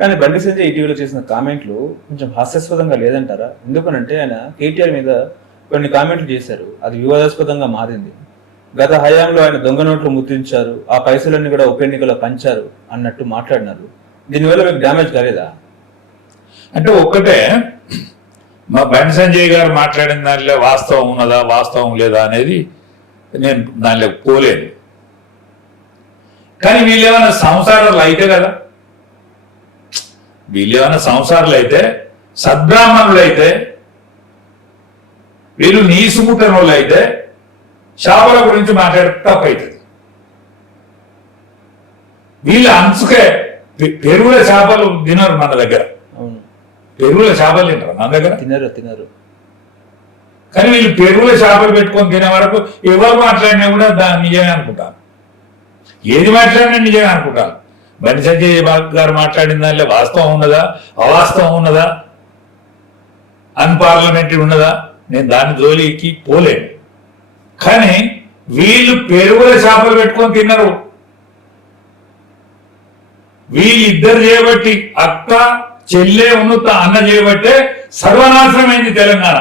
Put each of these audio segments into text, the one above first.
కానీ బండి సంజయ్ ఇటీవల చేసిన కామెంట్లు కొంచెం హాస్యాస్పదంగా లేదంటారా? ఎందుకనంటే ఆయన కేటీఆర్ మీద కొన్ని కామెంట్లు చేశారు, అది వివాదాస్పదంగా మారింది. గత హయాంలో ఆయన దొంగ నోట్లు ముద్రించారు, ఆ పైసలన్నీ కూడా ఉప ఎన్నికలో పంచారు అన్నట్టు మాట్లాడినారు. దీనివల్ల మీకు డ్యామేజ్ కాలేదా? అంటే ఒక్కటే, మా బండి సంజయ్ గారు మాట్లాడిన దానిలో వాస్తవం ఉన్నదా వాస్తవం లేదా అనేది నేను దానిలో పోలేను. కానీ వీళ్ళు ఏమైనా సంసారాలు అయితే కదా, వీళ్ళు ఏమైనా సంసారాలు అయితే, సద్బ్రాహ్మణులు అయితే, వీళ్ళు నీసుముట్టని వాళ్ళు అయితే చేపల గురించి మాట్లాడితే తప్పవుతుంది. వీళ్ళు అంచుకే పెరుగుల చేపలు తినరు మన దగ్గర, పెరుగుల చేపలు తినరు మన దగ్గర, తినరు. కానీ వీళ్ళు పెరుగుల చేపలు పెట్టుకొని తినే వరకు ఎవరు మాట్లాడినా కూడా దాన్ని నిజమే అనుకుంటారు, ఏది మాట్లాడినా నిజమే అనుకుంటారు. బండి సంజయ్ గారు మాట్లాడిన దానిలో వాస్తవం ఉన్నదా అవాస్తవం ఉన్నదా అన్పార్లమెంటరీ ఉన్నదా, నేను దాని జోలికి పోలేను. కానీ వీళ్ళు పెరుగుల చేపలు పెట్టుకొని తిన్నారు. వీళ్ళిద్దరు చేయబట్టి, అక్క చెల్లె ఉన్నత అన్న చేయబట్టే సర్వనాశనమైంది తెలంగాణ,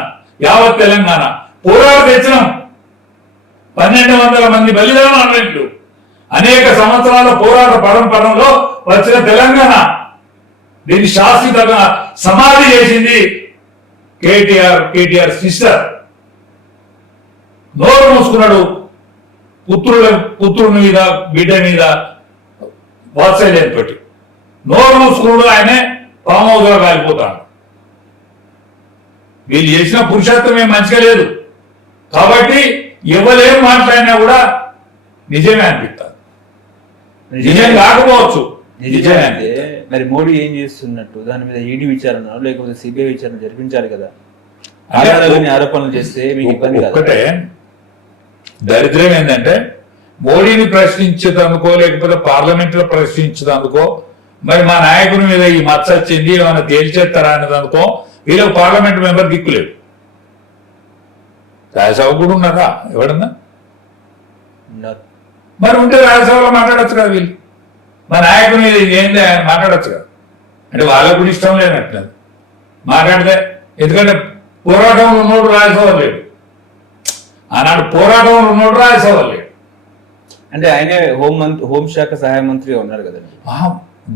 యావత్ తెలంగాణ. పోరాడు తెచ్చినాం, 1200 మంది బలిదానం అన్నట్లు అనేక సంవత్సరాల పోరాట పరంపరంలో వచ్చిన తెలంగాణ. దీన్ని శాశ్వతంగా సమాధి చేసింది కేటీఆర్ సిస్టర్. నోరు మూసుకున్నాడు, పుత్రుని మీద బిడ్డ మీద వాత్సల్యంతో నోరు మూసుకున్నాడు. ఆయనే ఫామ్ హౌస్ లో కాలిపోతాడు. వీళ్ళు చేసిన పురుషత్వం ఏం మంచిగా లేదు. కాబట్టి ఎవరేం మాట్లాడినా కూడా నిజమే అనిపిస్తారు. నిజం కాకపోవచ్చు, నిజమే. మరి మోడీ ఏం చేస్తున్నట్టు దాని మీద ఈడీ విచారణ లేకపోతే సిబిఐ విచారణ జరిపించాలి కదా. ఆరోపణలు చేస్తే మీకు ఇబ్బంది కాదు. ఒక్కటే దరిద్రం ఏంటంటే, మోడీని ప్రశ్నించేందుకో లేకపోతే పార్లమెంట్ లో ప్రశ్నించేందుకో, మరి మా నాయకుని మీద ఈ మచ్చ వచ్చింది ఏమైనా తేల్చేస్తారా అనేందుకో వీళ్ళకి పార్లమెంట్ మెంబర్ దిక్కులేదు. రాజ్యసభ కూడా ఉన్నారా ఎవడన్నా? మరి ఉంటే రాజ్యసభలో మాట్లాడచ్చు కదా వీళ్ళు. మా నాయకుని మీద ఏంది మాట్లాడచ్చు కదా. అంటే వాళ్ళకు కూడా ఇష్టం లేనట్లేదు మాట్లాడితే. ఎందుకంటే పోరాటంలో ఉన్నోడు రాజ్యసభ లేడు, ఆనాడు పోరాటంలో ఉన్నోడు రాజ్యసభ లేడు. అంటే ఆయనే హోంశాఖ సహాయ మంత్రిగా ఉన్నారు కదా.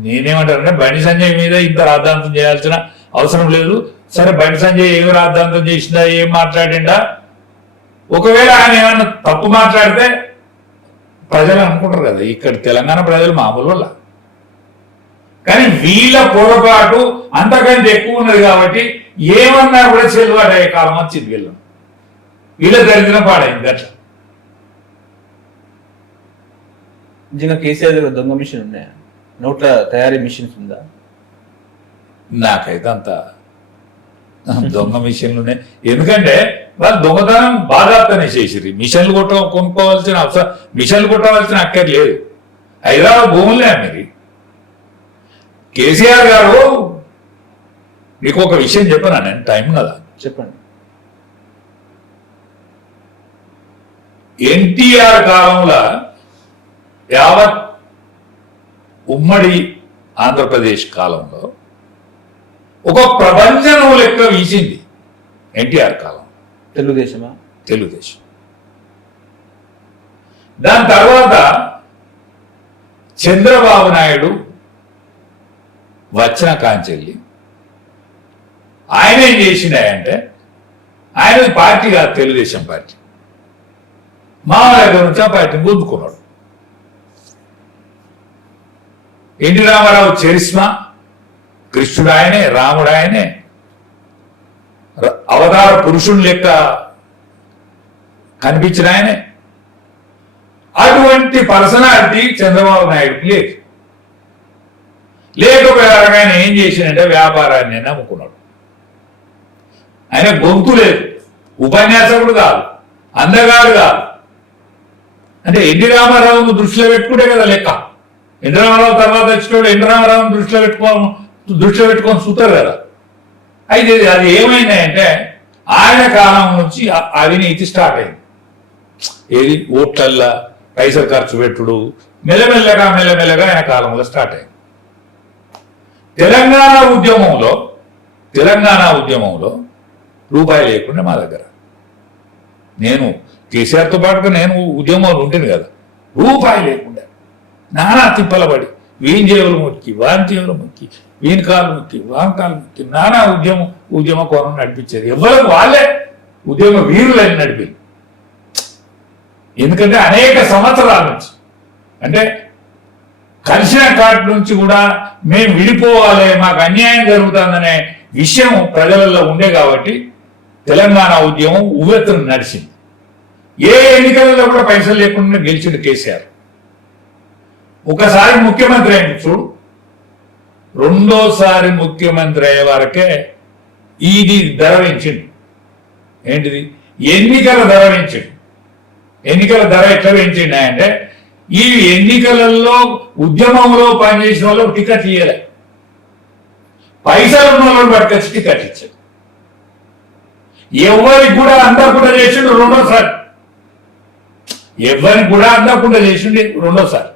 నేనేమంటానంటే, బండి సంజయ్ మీద ఇంత రాద్ధాంతం చేయాల్సిన అవసరం లేదు. సరే, బండి సంజయ్ ఏమి రాద్ధాంతం చేసిందా, ఏం మాట్లాడిండా, ఒకవేళ ఆయన ఏమన్నా తప్పు మాట్లాడితే ప్రజలు అనుకుంటారు కదా, ఇక్కడ తెలంగాణ ప్రజలు మామూలు వల్ల. కానీ వీళ్ళ పొరపాటు అంతకంటే ఎక్కువ ఉన్నది కాబట్టి ఏమన్నా కూడా చెల్లుబాటు అయ్యే కాలం వచ్చింది. వీళ్ళ దరిద్రం పాడైంది. అట్లా నిజంగా కేసీఆర్ దగ్గర దొంగ మిషన్ ఉన్నాయా? నోట్ల తయారీ మిషన్స్ ఉందా? నాకైతే అంత దొంగ మిషన్లు ఉన్నాయి. ఎందుకంటే వాళ్ళు దొంగతనం బాధాప్తనే చేసిర్రు. మిషన్లు కొనుక్కోవాల్సిన అవసరం, మిషన్లు కొట్టవలసిన అక్కర్లేదు. హైదరాబాద్ భూములే మీరు. కేసీఆర్ గారు, మీకు ఒక విషయం చెప్పనా, నేను టైం ఉన్నదా? చెప్పండి. ఎన్టీఆర్ కాలంలో యావత్ ఉమ్మడి ఆంధ్రప్రదేశ్ కాలంలో ఒక ప్రపంచం లెక్క వీసింది ఎన్టీఆర్ కాలం. తెలుగుదేశమా? తెలుగుదేశం. దాని తర్వాత చంద్రబాబు నాయుడు వచ్చిన కాంచెల్లి ఆయన ఏం చేసిండే, ఆయన పార్టీ కాదు, తెలుగుదేశం పార్టీ. మామూలు దగ్గర నుంచి ఆ పార్టీని గుంజుకున్నాడు. ఎన్టీ రామారావు చరిస్మా, కృష్ణుడు ఆయనే, రాముడు ఆయనే, అవతార పురుషుని లెక్క కనిపించిన ఆయనే. అటువంటి పర్సనాలిటీ చంద్రబాబు నాయుడుకి లేదు. లేకపోయారు. ఆయన ఏం చేసిందంటే వ్యాపారాన్ని నమ్ముకున్నాడు. ఆయన గొంతు లేదు, ఉపన్యాసకుడు కాదు, అందగాడు కాదు. అంటే ఎన్టీ రామారావును దృష్టిలో పెట్టుకుంటే కదా లెక్క. ఎన్టీ రామారావు తర్వాత వచ్చినోడు ఎన్టీ రామారావును దృష్టిలో పెట్టుకొని చూతారు కదా. అయితే అది ఏమైందంటే, ఆయన కాలం నుంచి అవినీతి స్టార్ట్ అయింది. ఏది ఓట్లల్లా పైసలు ఖర్చు పెట్టుడు మెల్లమెల్లగా ఆయన కాలంలో స్టార్ట్ అయింది. తెలంగాణ ఉద్యమంలో రూపాయి లేకుండా మా దగ్గర, నేను కేసీఆర్తో పాటుగా నేను ఉద్యమంలో ఉంటుంది కదా, రూపాయి లేకుండా నానా తిప్పలబడి వీని జేబులు మొక్కి వాని జేబులు మొక్కి వీని కాలు మొక్కి వాని కాలు మొక్కి నానా ఉద్యమ కోణం నడిపించేది. ఎవరికి వాళ్ళే ఉద్యమ వీరులని నడిపింది. ఎందుకంటే అనేక సంవత్సరాల నుంచి, అంటే కలిసిన కాటి నుంచి కూడా మేము విడిపోవాలి, మాకు అన్యాయం జరుగుతుందనే విషయం ప్రజలలో ఉండే కాబట్టి తెలంగాణ ఉద్యమం ఉవ్వెత్తున నడిచింది. ఏ ఎన్నికలలో కూడా పైసలు లేకుండా గెలిచిండు కేసీఆర్. ఒకసారి ముఖ్యమంత్రి అయింది చూడు, రెండోసారి ముఖ్యమంత్రి అయ్యే వరకే ఇది ధర పెంచిండు. ఏంటిది? ఎన్నికల ధర పెంచిండు. ఎన్నికల ధర ఎట్లా పెంచిండు అంటే, ఈ ఎన్నికలలో ఉద్యమంలో పనిచేసిన వాళ్ళు టికెట్ ఇయ్యలే, పైసలు ఉన్న వాళ్ళు పట్టుకొచ్చి టికెట్ ఇచ్చారు. ఎవరికి కూడా అందకుండా చేసిండు రెండోసారి, ఎవరికి కూడా అందకుండా చేసిండు రెండోసారి.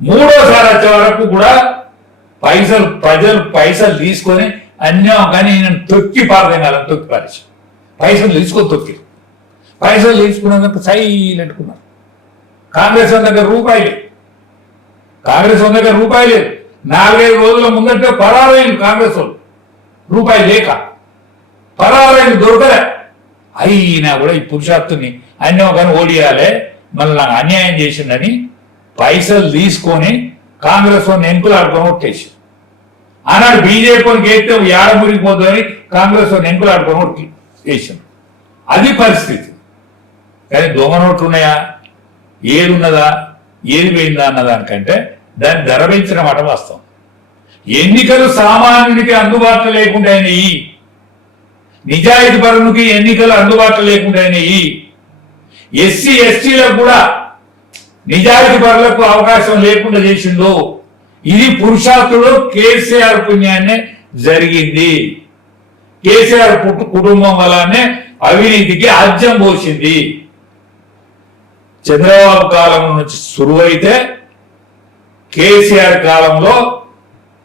మూడోసారి వచ్చే వరకు కూడా ప్రజలు పైసలు తీసుకొని అన్యం కానీ నేను తొక్కి పారదెంగాలని తొక్కి పారేసి పైసలు తీసుకొని తొక్కి పైసలు తీసుకున్నందుకు సైలెంట్కున్నారు. కాంగ్రెస్ దగ్గర రూపాయి లేదు, 4-5 రోజుల ముందంటే పరారైంది కాంగ్రెస్ వాళ్ళు, రూపాయి లేక పరారైంది, దొరకలే. అయినా కూడా ఈ పురుషార్థుని అన్యం కానీ ఓడియాలే, మళ్ళీ నాకు అన్యాయం చేసిందని పైసలు తీసుకొని కాంగ్రెస్ వాళ్ళని ఎంకులు ఆడుకొని ఓట్టేసి, ఆనాడు బీజేపీకి వేస్తే ఏడ మురిగిపోతుందని కాంగ్రెస్ వాళ్ళని ఎంకులు ఆడుకొని ఓట్లు వేసాను. అది పరిస్థితి. కానీ దొంగ నోట్లు ఉన్నాయా, ఏది ఉన్నదా, ఏది పోయిందా అన్నదానికంటే దాన్ని ధర పెంచిన మాట వాస్తవం. ఎన్నికలు సామాన్యునికి అందుబాటులో లేకుండా అయినాయి, నిజాయితీ పరునికి ఎన్నికలు అందుబాటులో లేకుండా అయినాయి, ఎస్సీ ఎస్టీలకు కూడా నిజాయితీ పరులకు అవకాశం లేకుండా చేసిండు. ఇది పురుషార్థుడు కేసీఆర్ పుణ్యాన్నే జరిగింది. కేసీఆర్ కుటుంబం వల్లనే అవినీతికి ఆజ్యం పోసింది. చంద్రబాబు కాలం నుంచి సురువైతే కేసీఆర్ కాలంలో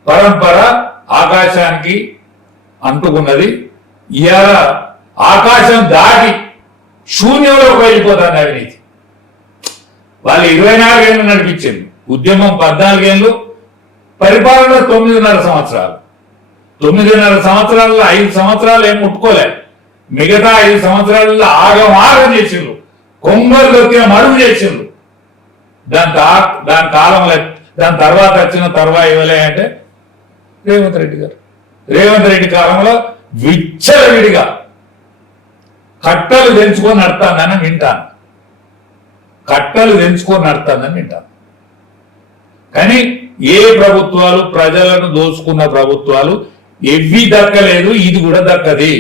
పరంపర ఆకాశానికి అంటుకున్నది. ఇవాళ ఆకాశం దాటి శూన్యంలోకి వెళ్ళిపోతుంది అవినీతి. వాళ్ళు 24 ఏళ్ళు నడిపించింది ఉద్యమం, 14 ఏళ్ళు పరిపాలన, 9.5 సంవత్సరాలు. 9.5 సంవత్సరాల్లో 5 సంవత్సరాలు ఏం ముట్టుకోలే, మిగతా 5 సంవత్సరాల్లో ఆగం చేసిండ్రు, కొంగలు దొక్కిన మరుగు చేసిండ్రు. దాని కాలంలో దాని తర్వాత వచ్చిన ఇవ్వలే అంటే రేవంత్ రెడ్డి కాలంలో విచ్చలవిడిగా కట్టలు తెంచుకొని నడతానని వింటాను, కానీ ఏ ప్రభుత్వాలు ప్రజలను దోచుకున్న ప్రభుత్వాలు ఎవ్వి దక్కలేదు, ఇది కూడా దక్కది.